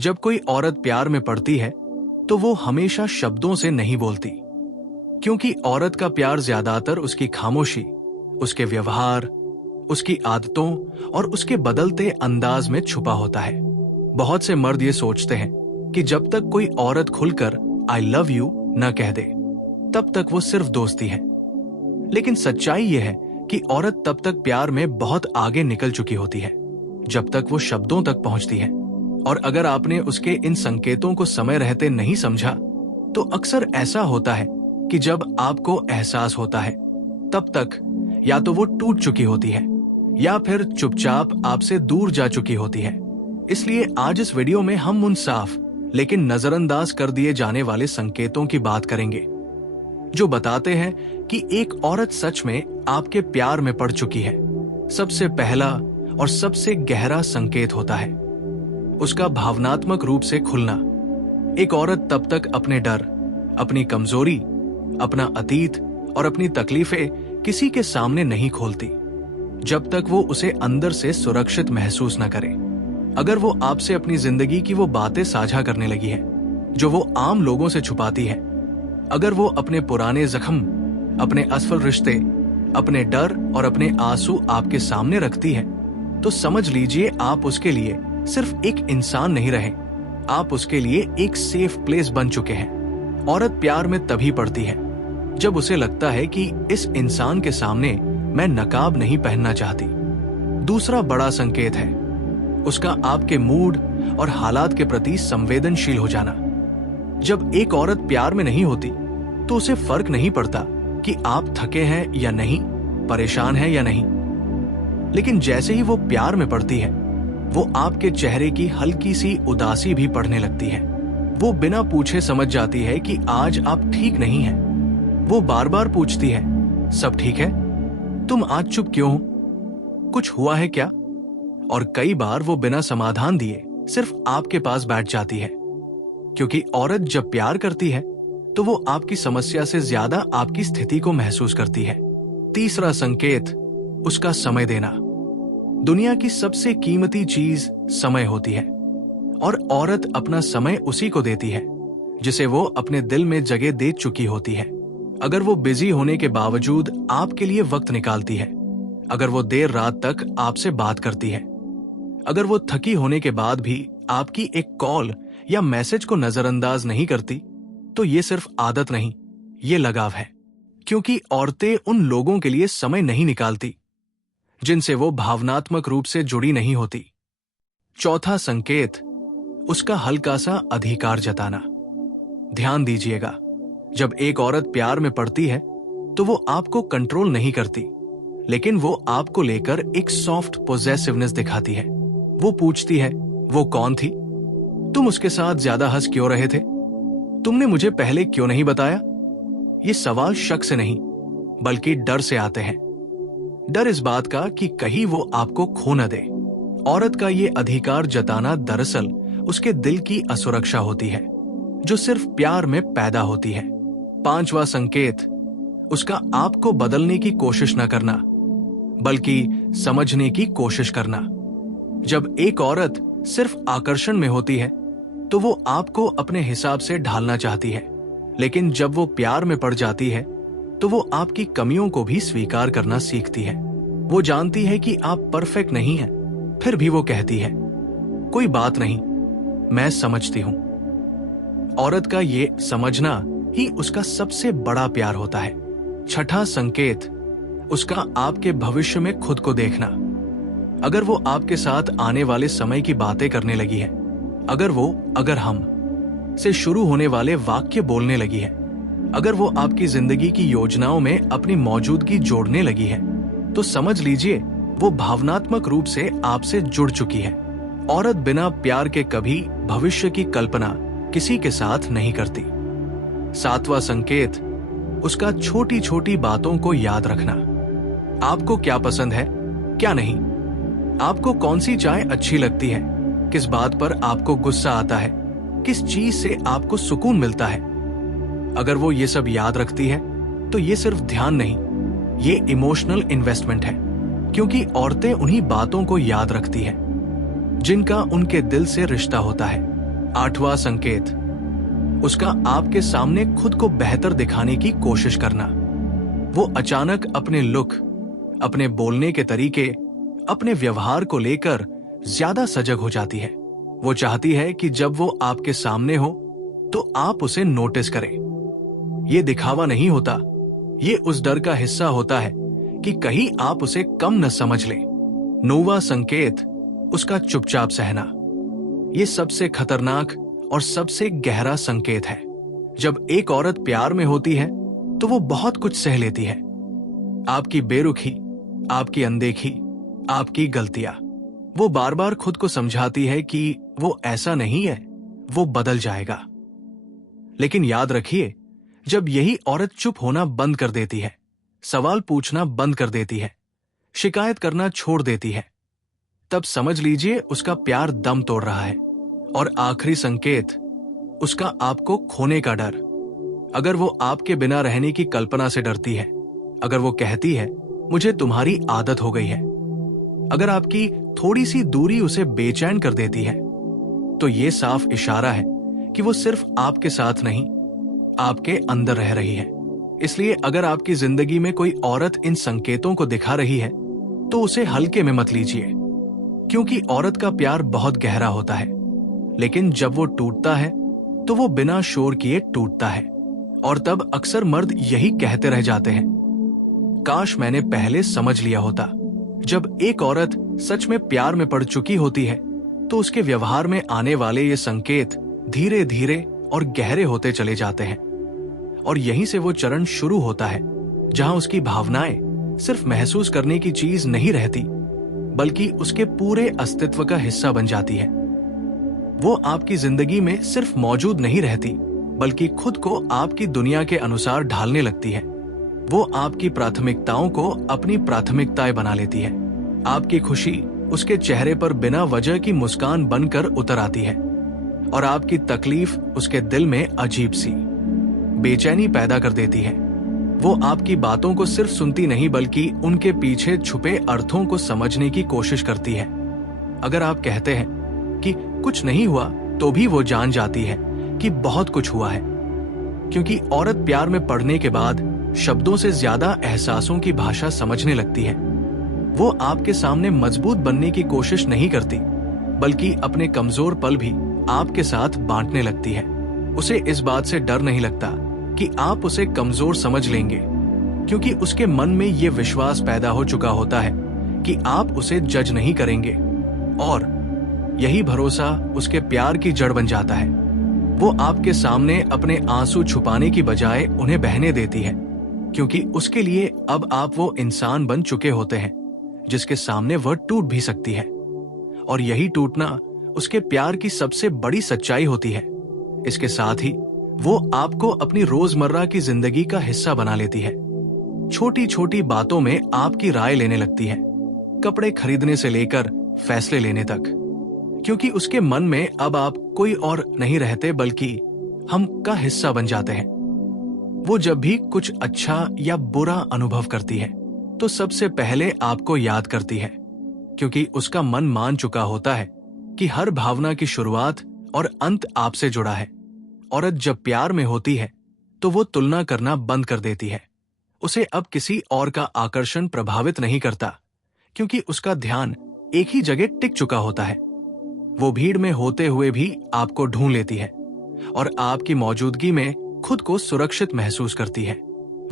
जब कोई औरत प्यार में पड़ती है तो वो हमेशा शब्दों से नहीं बोलती, क्योंकि औरत का प्यार ज्यादातर उसकी खामोशी, उसके व्यवहार, उसकी आदतों और उसके बदलते अंदाज में छुपा होता है। बहुत से मर्द ये सोचते हैं कि जब तक कोई औरत खुलकर आई लव यू न कह दे तब तक वो सिर्फ दोस्ती है। लेकिन सच्चाई ये है कि औरत तब तक प्यार में बहुत आगे निकल चुकी होती है जब तक वो शब्दों तक पहुंचती है। और अगर आपने उसके इन संकेतों को समय रहते नहीं समझा तो अक्सर ऐसा होता है कि जब आपको एहसास होता है तब तक या तो वो टूट चुकी होती है या फिर चुपचाप आपसे दूर जा चुकी होती है। इसलिए आज इस वीडियो में हम उन साफ लेकिन नजरअंदाज कर दिए जाने वाले संकेतों की बात करेंगे जो बताते हैं कि एक औरत सच में आपके प्यार में पड़ चुकी है। सबसे पहला और सबसे गहरा संकेत होता है उसका भावनात्मक रूप से खुलना। एक औरत तब तक अपने डर, अपनी कमजोरी, अपना अतीत और अपनी तकलीफें किसी के सामने नहीं खोलती जब तक वो उसे अंदर से सुरक्षित महसूस न करे। अगर वो आपसे अपनी जिंदगी की वो बातें साझा करने लगी है जो वो आम लोगों से छुपाती है, अगर वो अपने पुराने जख्म, अपने असफल रिश्ते, अपने डर और अपने आंसू आपके सामने रखती है, तो समझ लीजिए आप उसके लिए सिर्फ एक इंसान नहीं रहे, आप उसके लिए एक सेफ प्लेस बन चुके हैं। औरत प्यार में तभी पड़ती है जब उसे लगता है कि इस इंसान के सामने मैं नकाब नहीं पहनना चाहती। दूसरा बड़ा संकेत है उसका आपके मूड और हालात के प्रति संवेदनशील हो जाना। जब एक औरत प्यार में नहीं होती तो उसे फर्क नहीं पड़ता कि आप थके हैं या नहीं, परेशान हैं या नहीं। लेकिन जैसे ही वो प्यार में पड़ती है वो आपके चेहरे की हल्की सी उदासी भी पढ़ने लगती है। वो बिना पूछे समझ जाती है कि आज आप ठीक नहीं हैं। वो बार बार पूछती है, सब ठीक है? तुम आज चुप क्यों हो? कुछ हुआ है क्या? और कई बार वो बिना समाधान दिए सिर्फ आपके पास बैठ जाती है, क्योंकि औरत जब प्यार करती है तो वो आपकी समस्या से ज्यादा आपकी स्थिति को महसूस करती है। तीसरा संकेत उसका समय देना। दुनिया की सबसे कीमती चीज समय होती है और औरत अपना समय उसी को देती है जिसे वो अपने दिल में जगह दे चुकी होती है। अगर वो बिजी होने के बावजूद आपके लिए वक्त निकालती है, अगर वो देर रात तक आपसे बात करती है, अगर वो थकी होने के बाद भी आपकी एक कॉल या मैसेज को नजरअंदाज नहीं करती, तो ये सिर्फ आदत नहीं, ये लगाव है। क्योंकि औरतें उन लोगों के लिए समय नहीं निकालती जिनसे वो भावनात्मक रूप से जुड़ी नहीं होती। चौथा संकेत उसका हल्का सा अधिकार जताना। ध्यान दीजिएगा, जब एक औरत प्यार में पड़ती है तो वो आपको कंट्रोल नहीं करती, लेकिन वो आपको लेकर एक सॉफ्ट पोजेसिवनेस दिखाती है। वो पूछती है, वो कौन थी? तुम उसके साथ ज्यादा हंस क्यों रहे थे? तुमने मुझे पहले क्यों नहीं बताया? ये सवाल शक से नहीं बल्कि डर से आते हैं। डर इस बात का कि कहीं वो आपको खो न दे। औरत का ये अधिकार जताना दरअसल उसके दिल की असुरक्षा होती है जो सिर्फ प्यार में पैदा होती है। पांचवा संकेत उसका आपको बदलने की कोशिश न करना बल्कि समझने की कोशिश करना। जब एक औरत सिर्फ आकर्षण में होती है तो वो आपको अपने हिसाब से ढालना चाहती है, लेकिन जब वो प्यार में पड़ जाती है तो वो आपकी कमियों को भी स्वीकार करना सीखती है। वो जानती है कि आप परफेक्ट नहीं हैं, फिर भी वो कहती है, कोई बात नहीं, मैं समझती हूं। औरत का ये समझना ही उसका सबसे बड़ा प्यार होता है। छठा संकेत उसका आपके भविष्य में खुद को देखना। अगर वो आपके साथ आने वाले समय की बातें करने लगी है, अगर हम से शुरू होने वाले वाक्य बोलने लगी है, अगर वो आपकी जिंदगी की योजनाओं में अपनी मौजूदगी जोड़ने लगी है, तो समझ लीजिए वो भावनात्मक रूप से आपसे जुड़ चुकी है। औरत बिना प्यार के कभी भविष्य की कल्पना किसी के साथ नहीं करती। सातवां संकेत उसका छोटी छोटी बातों को याद रखना। आपको क्या पसंद है, क्या नहीं, आपको कौन सी चाय अच्छी लगती है, किस बात पर आपको गुस्सा आता है, किस चीज से आपको सुकून मिलता है। अगर वो ये सब याद रखती है तो ये सिर्फ ध्यान नहीं, ये इमोशनल इन्वेस्टमेंट है, क्योंकि औरतें उन्हीं बातों को याद रखती हैं जिनका उनके दिल से रिश्ता होता है। 8वां संकेत, उसका आपके सामने खुद को बेहतर दिखाने की कोशिश करना। वो अचानक अपने लुक, अपने बोलने के तरीके, अपने व्यवहार को लेकर ज्यादा सजग हो जाती है। वो चाहती है कि जब वो आपके सामने हो तो आप उसे नोटिस करें। ये दिखावा नहीं होता, ये उस डर का हिस्सा होता है कि कहीं आप उसे कम न समझ लें। 9वां संकेत, उसका चुपचाप सहना। ये सबसे खतरनाक और सबसे गहरा संकेत है। जब एक औरत प्यार में होती है तो वो बहुत कुछ सह लेती है। आपकी बेरुखी, आपकी अनदेखी, आपकी गलतियां। वो बार बार खुद को समझाती है कि वो ऐसा नहीं है, वो बदल जाएगा। लेकिन याद रखिए, जब यही औरत चुप होना बंद कर देती है, सवाल पूछना बंद कर देती है, शिकायत करना छोड़ देती है, तब समझ लीजिए उसका प्यार दम तोड़ रहा है। और आखिरी संकेत, उसका आपको खोने का डर। अगर वो आपके बिना रहने की कल्पना से डरती है, अगर वो कहती है मुझे तुम्हारी आदत हो गई है, अगर आपकी थोड़ी सी दूरी उसे बेचैन कर देती है, तो ये साफ इशारा है कि वो सिर्फ आपके साथ नहीं, आपके अंदर रह रही है। इसलिए अगर आपकी जिंदगी में कोई औरत इन संकेतों को दिखा रही है तो उसे हल्के में मत लीजिए, क्योंकि औरत का प्यार बहुत गहरा होता है। लेकिन जब वो टूटता है तो वो बिना शोर किए टूटता है। और तब अक्सर मर्द यही कहते रह जाते हैं, काश मैंने पहले समझ लिया होता। जब एक औरत सच में प्यार में पड़ चुकी होती है तो उसके व्यवहार में आने वाले ये संकेत धीरे धीरे और गहरे होते चले जाते हैं। और यहीं से वो चरण शुरू होता है जहां उसकी भावनाएं सिर्फ महसूस करने की चीज नहीं रहती, बल्कि उसके पूरे अस्तित्व का हिस्सा बन जाती है। वो आपकी जिंदगी में सिर्फ मौजूद नहीं रहती, बल्कि खुद को आपकी दुनिया के अनुसार ढालने लगती है। वो आपकी प्राथमिकताओं को अपनी प्राथमिकताएं बना लेती है। आपकी खुशी उसके चेहरे पर बिना वजह की मुस्कान बनकर उतर आती है, और आपकी तकलीफ उसके दिल में अजीब सी बेचैनी पैदा कर देती है। वो आपकी बातों को सिर्फ सुनती नहीं, बल्कि उनके पीछे छुपे अर्थों को समझने की कोशिश करती है। अगर आप कहते हैं कि कुछ नहीं हुआ, तो भी वो जान जाती है कि बहुत कुछ हुआ है, क्योंकि औरत प्यार में पड़ने के बाद शब्दों से ज्यादा एहसासों की भाषा समझने लगती है। वो आपके सामने मजबूत बनने की कोशिश नहीं करती, बल्कि अपने कमजोर पल भी आपके साथ बांटने लगती है। उसे इस बात से डर नहीं लगता कि आप उसे कमजोर समझ लेंगे, क्योंकि उसके मन में ये विश्वास पैदा हो चुका होता है कि आप उसे जज नहीं करेंगे। और यही भरोसा उसके प्यार की जड़ बन जाता है। वो आपके सामने अपने आंसू छुपाने की बजाय उन्हें बहने देती है, क्योंकि उसके लिए अब आप वो इंसान बन चुके होते हैं जिसके सामने वह टूट भी सकती है। और यही टूटना उसके प्यार की सबसे बड़ी सच्चाई होती है। इसके साथ ही वो आपको अपनी रोजमर्रा की जिंदगी का हिस्सा बना लेती है। छोटी छोटी बातों में आपकी राय लेने लगती है, कपड़े खरीदने से लेकर फैसले लेने तक, क्योंकि उसके मन में अब आप कोई और नहीं रहते, बल्कि हम का हिस्सा बन जाते हैं। वो जब भी कुछ अच्छा या बुरा अनुभव करती है तो सबसे पहले आपको याद करती है, क्योंकि उसका मन मान चुका होता है कि हर भावना की शुरुआत और अंत आपसे जुड़ा है। औरत जब प्यार में होती है तो वो तुलना करना बंद कर देती है। उसे अब किसी और का आकर्षण प्रभावित नहीं करता, क्योंकि उसका ध्यान एक ही जगह टिक चुका होता है। वो भीड़ में होते हुए भी आपको ढूंढ लेती है और आपकी मौजूदगी में खुद को सुरक्षित महसूस करती है।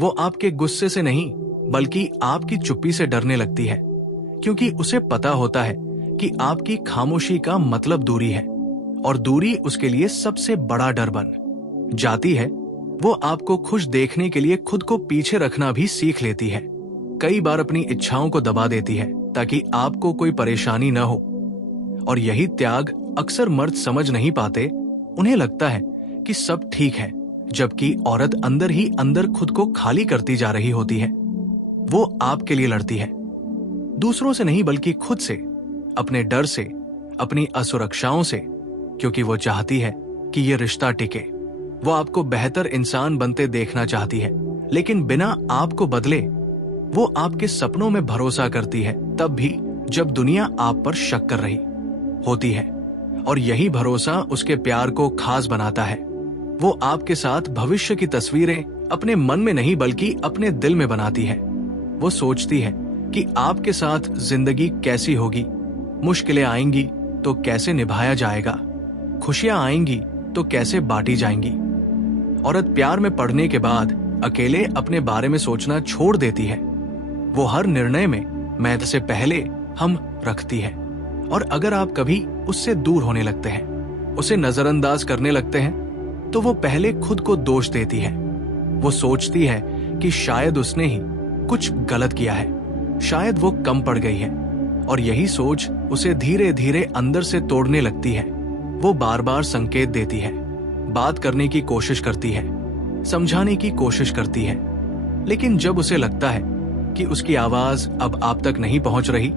वो आपके गुस्से से नहीं, बल्कि आपकी चुप्पी से डरने लगती है, क्योंकि उसे पता होता है कि आपकी खामोशी का मतलब दूरी है, और दूरी उसके लिए सबसे बड़ा डर बन जाती है। वो आपको खुश देखने के लिए खुद को पीछे रखना भी सीख लेती है। कई बार अपनी इच्छाओं को दबा देती है ताकि आपको कोई परेशानी न हो। और यही त्याग अक्सर मर्द समझ नहीं पाते। उन्हें लगता है कि सब ठीक है, जबकि औरत अंदर ही अंदर खुद को खाली करती जा रही होती है। वो आपके लिए लड़ती है, दूसरों से नहीं बल्कि खुद से, अपने डर से, अपनी असुरक्षाओं से, क्योंकि वो चाहती है कि ये रिश्ता टिके। वो आपको बेहतर इंसान बनते देखना चाहती है, लेकिन बिना आपको बदले। वो आपके सपनों में भरोसा करती है, तब भी जब दुनिया आप पर शक कर रही होती है। और यही भरोसा उसके प्यार को खास बनाता है। वो आपके साथ भविष्य की तस्वीरें अपने मन में नहीं बल्कि अपने दिल में बनाती है। वो सोचती है कि आपके साथ जिंदगी कैसी होगी, मुश्किलें आएंगी तो कैसे निभाया जाएगा, खुशियां आएंगी तो कैसे बांटी जाएंगी। औरत प्यार में पड़ने के बाद अकेले अपने बारे में सोचना छोड़ देती है। वो हर निर्णय में मैं से पहले हम रखती है। और अगर आप कभी उससे दूर होने लगते हैं, उसे नजरअंदाज करने लगते हैं, तो वो पहले खुद को दोष देती है। वो सोचती है कि शायद उसने ही कुछ गलत किया है, शायद वो कम पड़ गई है। और यही सोच उसे धीरे धीरे अंदर से तोड़ने लगती है। वो बार बार संकेत देती है, बात करने की कोशिश करती है, समझाने की कोशिश करती है, लेकिन जब उसे लगता है कि उसकी आवाज अब आप तक नहीं पहुंच रही,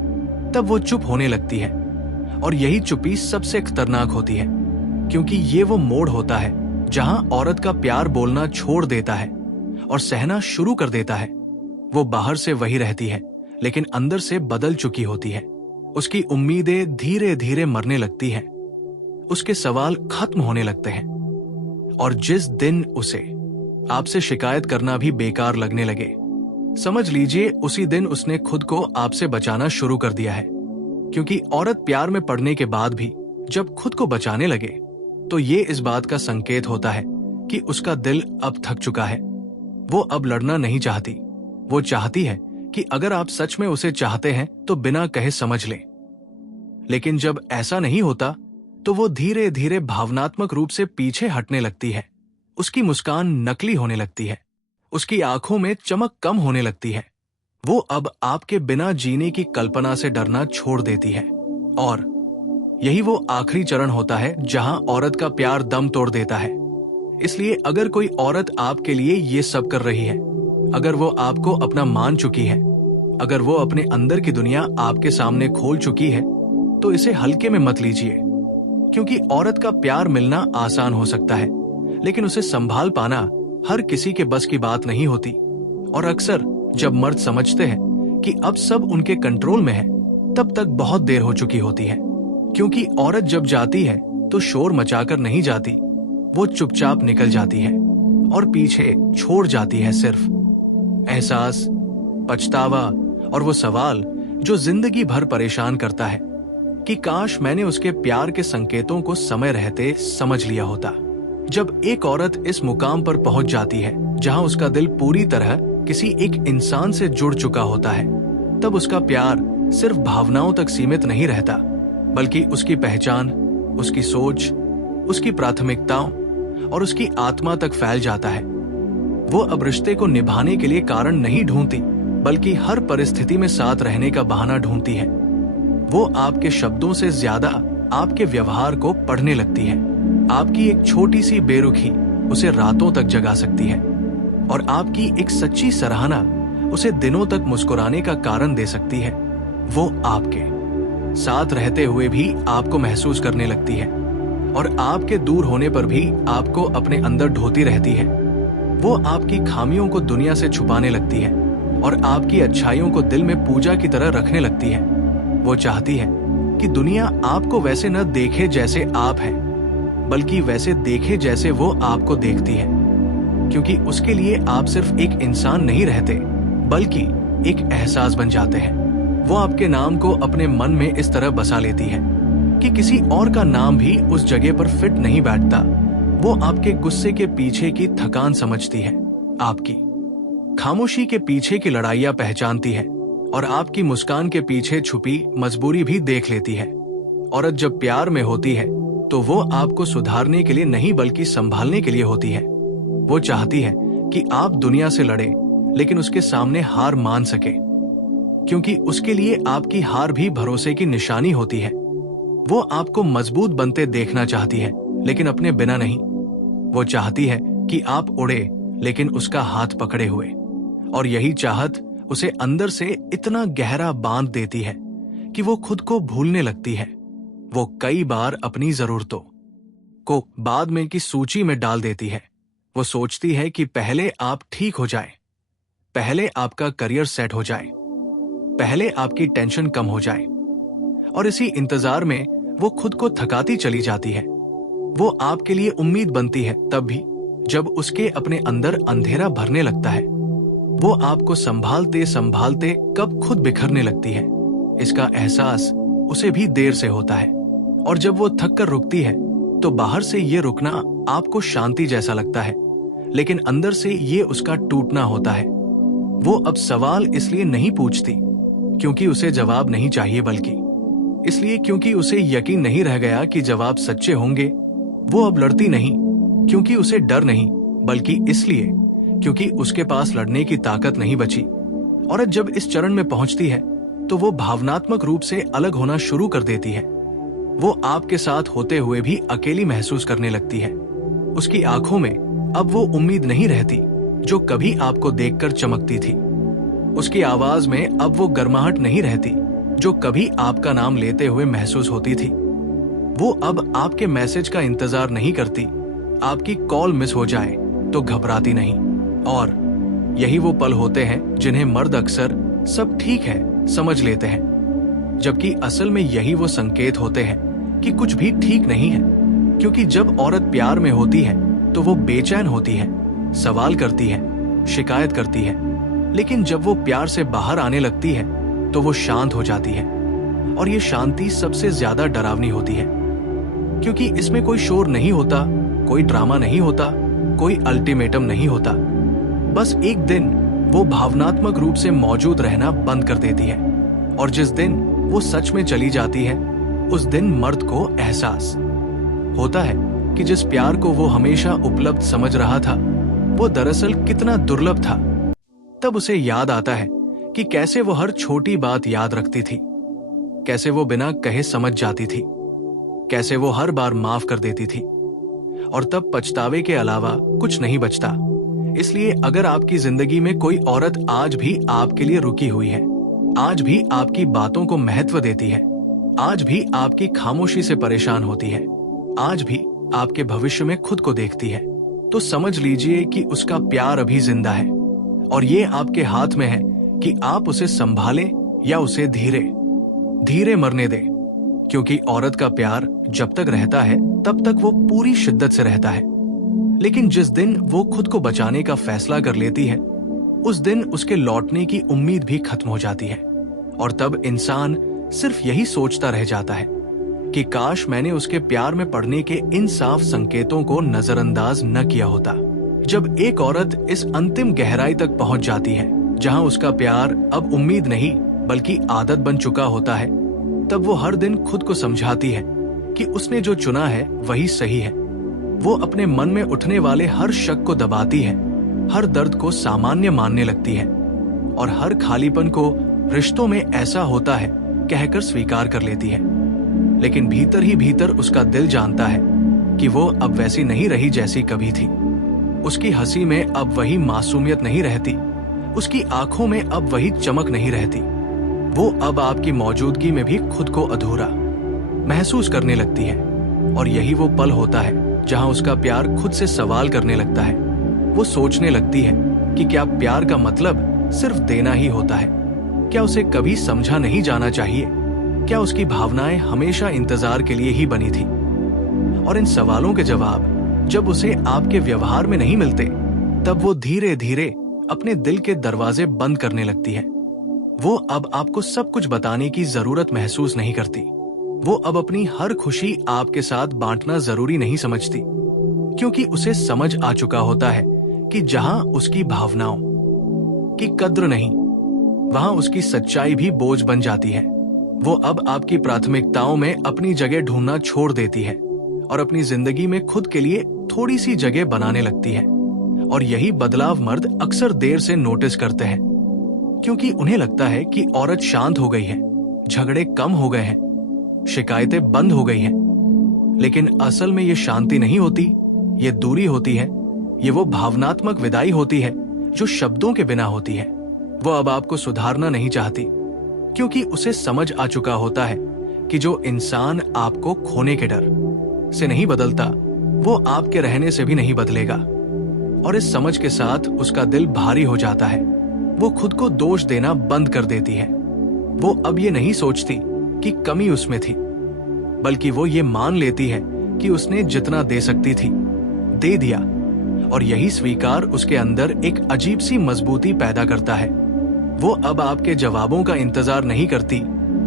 तब वो चुप होने लगती है। और यही चुप्पी सबसे खतरनाक होती है, क्योंकि ये वो मोड़ होता है जहां औरत का प्यार बोलना छोड़ देता है और सहना शुरू कर देता है। वो बाहर से वही रहती है, लेकिन अंदर से बदल चुकी होती है। उसकी उम्मीदें धीरे धीरे मरने लगती हैं, उसके सवाल खत्म होने लगते हैं। और जिस दिन उसे आपसे शिकायत करना भी बेकार लगने लगे, समझ लीजिए उसी दिन उसने खुद को आपसे बचाना शुरू कर दिया है। क्योंकि औरत प्यार में पड़ने के बाद भी जब खुद को बचाने लगे, तो ये इस बात का संकेत होता है कि उसका दिल अब थक चुका है। वो अब लड़ना नहीं चाहती। वो चाहती है कि अगर आप सच में उसे चाहते हैं तो बिना कहे समझ लें। लेकिन जब ऐसा नहीं होता, तो वो धीरे धीरे भावनात्मक रूप से पीछे हटने लगती है। उसकी मुस्कान नकली होने लगती है, उसकी आंखों में चमक कम होने लगती है। वो अब आपके बिना जीने की कल्पना से डरना छोड़ देती है। और यही वो आखिरी चरण होता है जहां औरत का प्यार दम तोड़ देता है। इसलिए अगर कोई औरत आपके लिए ये सब कर रही है, अगर वो आपको अपना मान चुकी है, अगर वो अपने अंदर की दुनिया आपके सामने खोल चुकी है, तो इसे हल्के में मत लीजिए। क्योंकि औरत का प्यार मिलना आसान हो सकता है, लेकिन उसे संभाल पाना हर किसी के बस की बात नहीं होती। और अक्सर जब मर्द समझते हैं कि अब सब उनके कंट्रोल में है, तब तक बहुत देर हो चुकी होती है। क्योंकि औरत जब जाती है तो शोर मचाकर नहीं जाती, वो चुपचाप निकल जाती है और पीछे छोड़ जाती है सिर्फ एहसास, पछतावा और वो सवाल जो जिंदगी भर परेशान करता है कि काश मैंने उसके प्यार के संकेतों को समय रहते समझ लिया होता। जब एक औरत इस मुकाम पर पहुंच जाती है जहां उसका दिल पूरी तरह किसी एक इंसान से जुड़ चुका होता है, तब उसका प्यार सिर्फ भावनाओं तक सीमित नहीं रहता, बल्कि उसकी पहचान, उसकी सोच, उसकी प्राथमिकताओं और उसकी आत्मा तक फैल जाता है। वो अब रिश्ते को निभाने के लिए कारण नहीं ढूंढती, बल्कि हर परिस्थिति में साथ रहने का बहाना ढूंढती है। वो आपके शब्दों से ज्यादा आपके व्यवहार को पढ़ने लगती है। आपकी एक छोटी सी बेरुखी उसे रातों तक जगा सकती है, और आपकी एक सच्ची सराहना उसे दिनों तक मुस्कुराने का कारण दे सकती है। वो आपके साथ रहते हुए भी आपको महसूस करने लगती है, और आपके दूर होने पर भी आपको अपने अंदर ढोती रहती है। वो आपकी खामियों को दुनिया से छुपाने लगती है और आपकी अच्छाइयों को दिल में पूजा की तरह रखने लगती है। वो चाहती है कि दुनिया आपको वैसे न देखे जैसे आप हैं, बल्कि वैसे देखे जैसे वो आपको देखती है। क्योंकि उसके लिए आप सिर्फ एक इंसान नहीं रहते, बल्कि एक एहसास बन जाते हैं। वो आपके नाम को अपने मन में इस तरह बसा लेती है कि किसी और का नाम भी उस जगह पर फिट नहीं बैठता। वो आपके गुस्से के पीछे की थकान समझती है, आपकी खामोशी के पीछे की लड़ाइयां पहचानती है, और आपकी मुस्कान के पीछे छुपी मजबूरी भी देख लेती है। औरत जब प्यार में होती है तो वो आपको सुधारने के लिए नहीं बल्कि संभालने के लिए होती है। वो चाहती है कि आप दुनिया से लड़े, लेकिन उसके सामने हार मान सके, क्योंकि उसके लिए आपकी हार भी भरोसे की निशानी होती है। वो आपको मजबूत बनते देखना चाहती है, लेकिन अपने बिना नहीं। वो चाहती है कि आप उड़े, लेकिन उसका हाथ पकड़े हुए। और यही चाहत उसे अंदर से इतना गहरा बांध देती है कि वो खुद को भूलने लगती है। वो कई बार अपनी जरूरतों को बाद में की सूची में डाल देती है। वो सोचती है कि पहले आप ठीक हो जाए, पहले आपका करियर सेट हो जाए, पहले आपकी टेंशन कम हो जाए। और इसी इंतजार में वो खुद को थकाती चली जाती है। वो आपके लिए उम्मीद बनती है तब भी जब उसके अपने अंदर अंधेरा भरने लगता है। वो आपको संभालते संभालते कब खुद बिखरने लगती है, इसका एहसास उसे भी देर से होता है। और जब वो थक कर रुकती है तो बाहर से ये रुकना आपको शांति जैसा लगता है, लेकिन अंदर से ये उसका टूटना होता है। वो अब सवाल इसलिए नहीं पूछती क्योंकि उसे जवाब नहीं चाहिए, बल्कि इसलिए क्योंकि उसे यकीन नहीं रह गया कि जवाब सच्चे होंगे। वो अब लड़ती नहीं क्योंकि उसे डर नहीं, बल्कि इसलिए क्योंकि उसके पास लड़ने की ताकत नहीं बची। औरत जब इस चरण में पहुंचती है तो वो भावनात्मक रूप से अलग होना शुरू कर देती है। वो आपके साथ होते हुए भी अकेली महसूस करने लगती है। उसकी आंखों में अब वो उम्मीद नहीं रहती जो कभी आपको देखकर चमकती थी। उसकी आवाज में अब वो गर्माहट नहीं रहती जो कभी आपका नाम लेते हुए महसूस होती थी। वो अब आपके मैसेज का इंतजार नहीं करती, आपकी कॉल मिस हो जाए तो घबराती नहीं। और यही वो पल होते हैं जिन्हें मर्द अक्सर सब ठीक है समझ लेते हैं, जबकि असल में यही वो संकेत होते हैं कि कुछ भी ठीक नहीं है। क्योंकि जब औरत प्यार में होती है तो वो बेचैन होती है, सवाल करती है, शिकायत करती है, लेकिन जब वो प्यार से बाहर आने लगती है तो वो शांत हो जाती है। और ये शांति सबसे ज्यादा डरावनी होती है, क्योंकि इसमें कोई शोर नहीं होता, कोई ड्रामा नहीं होता, कोई अल्टीमेटम नहीं होता। बस एक दिन वो भावनात्मक रूप से मौजूद रहना बंद कर देती है, और जिस दिन वो सच में चली जाती है उस दिन मर्द को एहसास होता है कि जिस प्यार को वो हमेशा उपलब्ध समझ रहा था वो दरअसल कितना दुर्लभ था। तब उसे याद आता है कि कैसे वो हर छोटी बात याद रखती थी, कैसे वो बिना कहे समझ जाती थी, कैसे वो हर बार माफ कर देती थी। और तब पछतावे के अलावा कुछ नहीं बचता। इसलिए अगर आपकी जिंदगी में कोई औरत आज भी आपके लिए रुकी हुई है, आज भी आपकी बातों को महत्व देती है, आज भी आपकी खामोशी से परेशान होती है, आज भी आपके भविष्य में खुद को देखती है, तो समझ लीजिए कि उसका प्यार अभी जिंदा है। और ये आपके हाथ में है कि आप उसे संभालें या उसे धीरे धीरे मरने दें। क्योंकि औरत का प्यार जब तक रहता है तब तक वो पूरी शिद्दत से रहता है, लेकिन जिस दिन वो खुद को बचाने का फैसला कर लेती है उस दिन उसके लौटने की उम्मीद भी खत्म हो जाती है। और तब इंसान सिर्फ यही सोचता रह जाता है कि काश मैंने उसके प्यार में पड़ने के इन साफ संकेतों को नजरअंदाज न किया होता। जब एक औरत इस अंतिम गहराई तक पहुंच जाती है जहां उसका प्यार अब उम्मीद नहीं बल्कि आदत बन चुका होता है, तब वो हर दिन खुद को समझाती है कि उसने जो चुना है वही सही है। वो अपने मन में उठने वाले हर शक को दबाती है, हर दर्द को सामान्य मानने लगती है, और हर खालीपन को रिश्तों में ऐसा होता है कहकर स्वीकार कर लेती है। लेकिन भीतर ही भीतर उसका दिल जानता है कि वो अब वैसी नहीं रही जैसी कभी थी। उसकी हंसी में अब वही मासूमियत नहीं रहती, उसकी आंखों में अब वही चमक नहीं रहती। वो अब आपकी मौजूदगी में भी खुद को अधूरा महसूस करने लगती है। और यही वो पल होता है जहां उसका प्यार खुद से सवाल करने लगता है। वो सोचने लगती है कि क्या प्यार का मतलब सिर्फ देना ही होता है? क्या उसे कभी समझा नहीं जाना चाहिए? क्या उसकी भावनाएं हमेशा इंतजार के लिए ही बनी थी? और इन सवालों के जवाब जब उसे आपके व्यवहार में नहीं मिलते, तब वो धीरे धीरे अपने दिल के दरवाजे बंद करने लगती है। वो अब आपको सब कुछ बताने की जरूरत महसूस नहीं करती। वो अब अपनी हर खुशी आपके साथ बांटना जरूरी नहीं समझती, क्योंकि उसे समझ आ चुका होता है कि जहां उसकी भावनाओं की कद्र नहीं, वहां उसकी सच्चाई भी बोझ बन जाती है। वो अब आपकी प्राथमिकताओं में अपनी जगह ढूंढना छोड़ देती है और अपनी जिंदगी में खुद के लिए थोड़ी सी जगह बनाने लगती है। और यही बदलाव मर्द अक्सर देर से नोटिस करते हैं, क्योंकि उन्हें लगता है कि औरत शांत हो गई है, झगड़े कम हो गए हैं, शिकायतें बंद हो गई हैं। लेकिन असल में ये शांति नहीं होती, ये दूरी होती है, ये वो भावनात्मक विदाई होती है जो शब्दों के बिना होती है। वो अब आपको सुधारना नहीं चाहती, क्योंकि उसे समझ आ चुका होता है कि जो इंसान आपको खोने के डर से नहीं बदलता, वो आपके रहने से भी नहीं बदलेगा। और इस समझ के साथ उसका दिल भारी हो जाता है। वो खुद को दोष देना बंद कर देती है। वो अब ये नहीं सोचती कि कमी उसमें थी, बल्कि वो ये मान लेती है कि उसने जितना दे सकती थी दे दिया, और यही स्वीकार उसके अंदर एक अजीब सी मजबूती पैदा करता है। वो अब आपके जवाबों का इंतजार नहीं करती,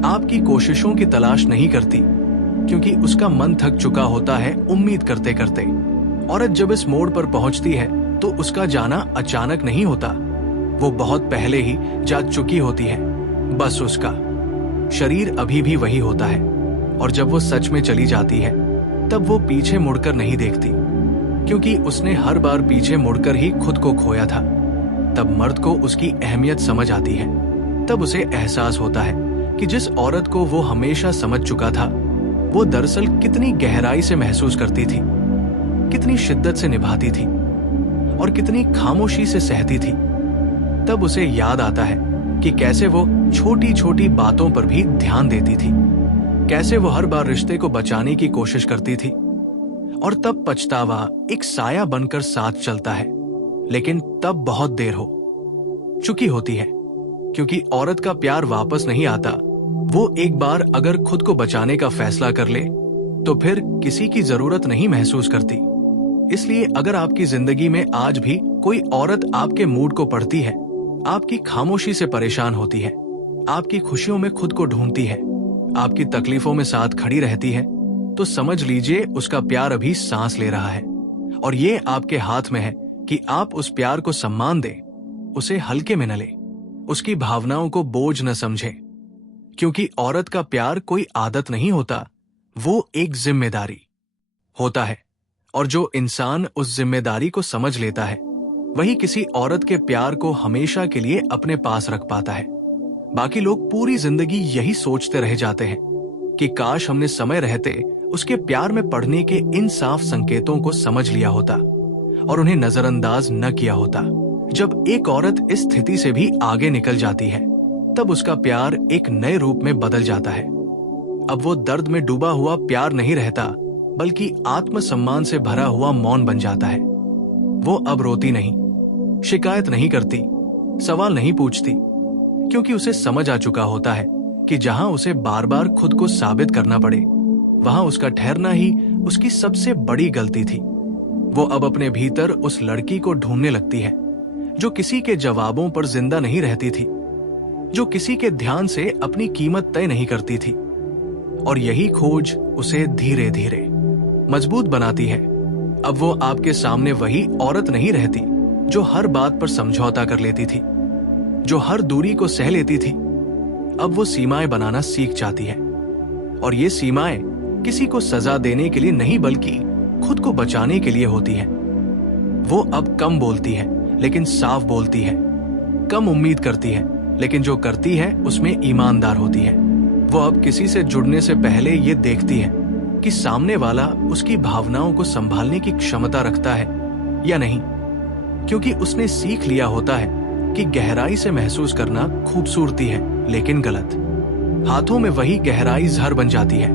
आपकी कोशिशों की तलाश नहीं करती, क्योंकि उसका मन थक चुका होता है उम्मीद करते करते। औरत जब इस मोड़ पर पहुंचती है तो उसका जाना अचानक नहीं होता, वो बहुत पहले ही जा चुकी होती है। बस उसका शरीर अभी भी वही होता है, और जब वो सच में चली जाती है तब वो पीछे मुड़कर नहीं देखती, क्योंकि उसने हर बार पीछे मुड़कर ही खुद को खोया था। तब मर्द को उसकी अहमियत समझ आती है। तब उसे एहसास होता है कि जिस औरत को वो हमेशा समझ चुका था, वो दरअसल कितनी गहराई से महसूस करती थी, कितनी शिद्दत से निभाती थी और कितनी खामोशी से सहती थी। तब उसे याद आता है कि कैसे वो छोटी छोटी बातों पर भी ध्यान देती थी, कैसे वो हर बार रिश्ते को बचाने की कोशिश करती थी, और तब पछतावा एक साया बनकर साथ चलता है। लेकिन तब बहुत देर हो चुकी होती है, क्योंकि औरत का प्यार वापस नहीं आता। वो एक बार अगर खुद को बचाने का फैसला कर ले तो फिर किसी की जरूरत नहीं महसूस करती। इसलिए अगर आपकी जिंदगी में आज भी कोई औरत आपके मूड को पढ़ती है, आपकी खामोशी से परेशान होती है, आपकी खुशियों में खुद को ढूंढती है, आपकी तकलीफों में साथ खड़ी रहती है, तो समझ लीजिए उसका प्यार अभी सांस ले रहा है, और ये आपके हाथ में है कि आप उस प्यार को सम्मान दें, उसे हल्के में न ले, उसकी भावनाओं को बोझ न समझें, क्योंकि औरत का प्यार कोई आदत नहीं होता, वो एक जिम्मेदारी होता है। और जो इंसान उस जिम्मेदारी को समझ लेता है, वही किसी औरत के प्यार को हमेशा के लिए अपने पास रख पाता है। बाकी लोग पूरी जिंदगी यही सोचते रह जाते हैं कि काश हमने समय रहते उसके प्यार में पड़ने के इन साफ संकेतों को समझ लिया होता और उन्हें नजरअंदाज न किया होता। जब एक औरत इस स्थिति से भी आगे निकल जाती है, तब उसका प्यार एक नए रूप में बदल जाता है। अब वो दर्द में डूबा हुआ प्यार नहीं रहता, बल्कि आत्मसम्मान से भरा हुआ मौन बन जाता है। वो अब रोती नहीं, शिकायत नहीं करती, सवाल नहीं पूछती, क्योंकि उसे समझ आ चुका होता है कि जहां उसे बार बार खुद को साबित करना पड़े, वहां उसका ठहरना ही उसकी सबसे बड़ी गलती थी। वो अब अपने भीतर उस लड़की को ढूंढने लगती है जो किसी के जवाबों पर जिंदा नहीं रहती थी, जो किसी के ध्यान से अपनी कीमत तय नहीं करती थी। और यही खोज उसे धीरे धीरे मजबूत बनाती है। अब वो आपके सामने वही औरत नहीं रहती जो हर बात पर समझौता कर लेती थी, जो हर दूरी को सह लेती थी। अब वो सीमाएं बनाना सीख जाती है, और ये सीमाएं किसी को सजा देने के लिए नहीं, बल्कि खुद को बचाने के लिए होती है। वो अब कम बोलती है लेकिन साफ बोलती है, कम उम्मीद करती है लेकिन जो करती है उसमें ईमानदार होती है। वो अब किसी से जुड़ने से पहले ये देखती है कि सामने वाला उसकी भावनाओं को संभालने की क्षमता रखता है या नहीं, क्योंकि उसने सीख लिया होता है कि गहराई से महसूस करना खूबसूरती है लेकिन गलत हाथों में वही गहराई जहर बन जाती है।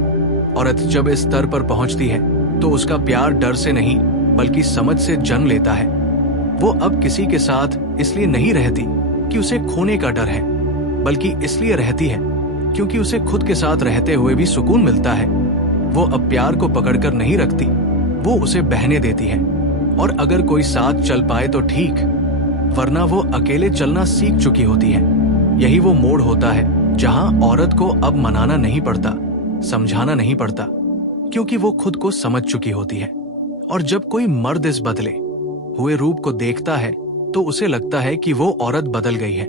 औरत जब इस स्तर पर पहुंचती है तो उसका प्यार डर से नहीं बल्कि समझ से जन्म लेता है। वो अब किसी के साथ इसलिए नहीं रहती कि उसे खोने का डर है, बल्कि इसलिए रहती है क्योंकि उसे खुद के साथ रहते हुए भी सुकून मिलता है। वो अब प्यार को पकड़कर नहीं रखती, वो उसे बहने देती है, और अगर कोई साथ चल पाए तो ठीक, वरना वो अकेले चलना सीख चुकी होती है। यही वो मोड़ होता है जहां औरत को अब मनाना नहीं पड़ता, समझाना नहीं पड़ता, क्योंकि वो खुद को समझ चुकी होती है। और जब कोई मर्द इस बदले हुए रूप को देखता है तो उसे लगता है कि वो औरत बदल गई है,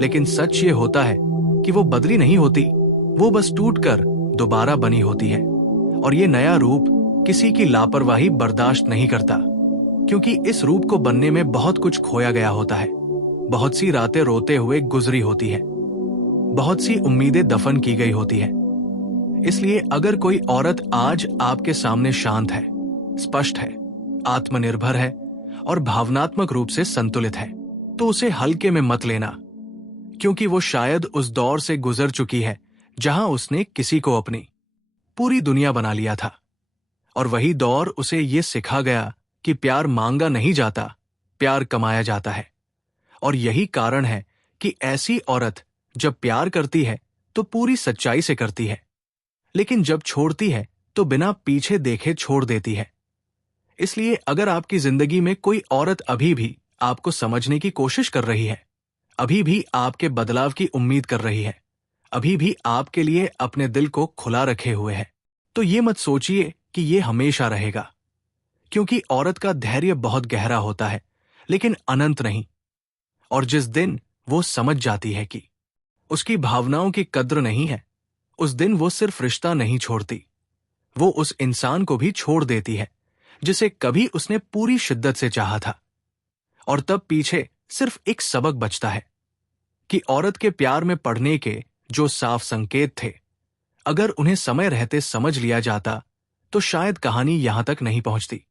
लेकिन सच ये होता है कि वो बदली नहीं होती, वो बस टूटकर दोबारा बनी होती है। और ये नया रूप किसी की लापरवाही बर्दाश्त नहीं करता, क्योंकि इस रूप को बनने में बहुत कुछ खोया गया होता है, बहुत सी रातें रोते हुए गुजरी होती है, बहुत सी उम्मीदें दफन की गई होती है। इसलिए अगर कोई औरत आज आपके सामने शांत है, स्पष्ट है, आत्मनिर्भर है और भावनात्मक रूप से संतुलित है, तो उसे हल्के में मत लेना, क्योंकि वो शायद उस दौर से गुजर चुकी है जहां उसने किसी को अपनी पूरी दुनिया बना लिया था। और वही दौर उसे ये सिखा गया कि प्यार मांगा नहीं जाता, प्यार कमाया जाता है। और यही कारण है कि ऐसी औरत जब प्यार करती है तो पूरी सच्चाई से करती है, लेकिन जब छोड़ती है तो बिना पीछे देखे छोड़ देती है। इसलिए अगर आपकी जिंदगी में कोई औरत अभी भी आपको समझने की कोशिश कर रही है, अभी भी आपके बदलाव की उम्मीद कर रही है, अभी भी आपके लिए अपने दिल को खुला रखे हुए है, तो ये मत सोचिए कि ये हमेशा रहेगा। क्योंकि औरत का धैर्य बहुत गहरा होता है, लेकिन अनंत नहीं। और जिस दिन वो समझ जाती है कि उसकी भावनाओं की कद्र नहीं है, उस दिन वो सिर्फ रिश्ता नहीं छोड़ती, वो उस इंसान को भी छोड़ देती है जिसे कभी उसने पूरी शिद्दत से चाहा था। और तब पीछे सिर्फ एक सबक बचता है कि औरत के प्यार में पड़ने के जो साफ संकेत थे, अगर उन्हें समय रहते समझ लिया जाता तो शायद कहानी यहां तक नहीं पहुंचती।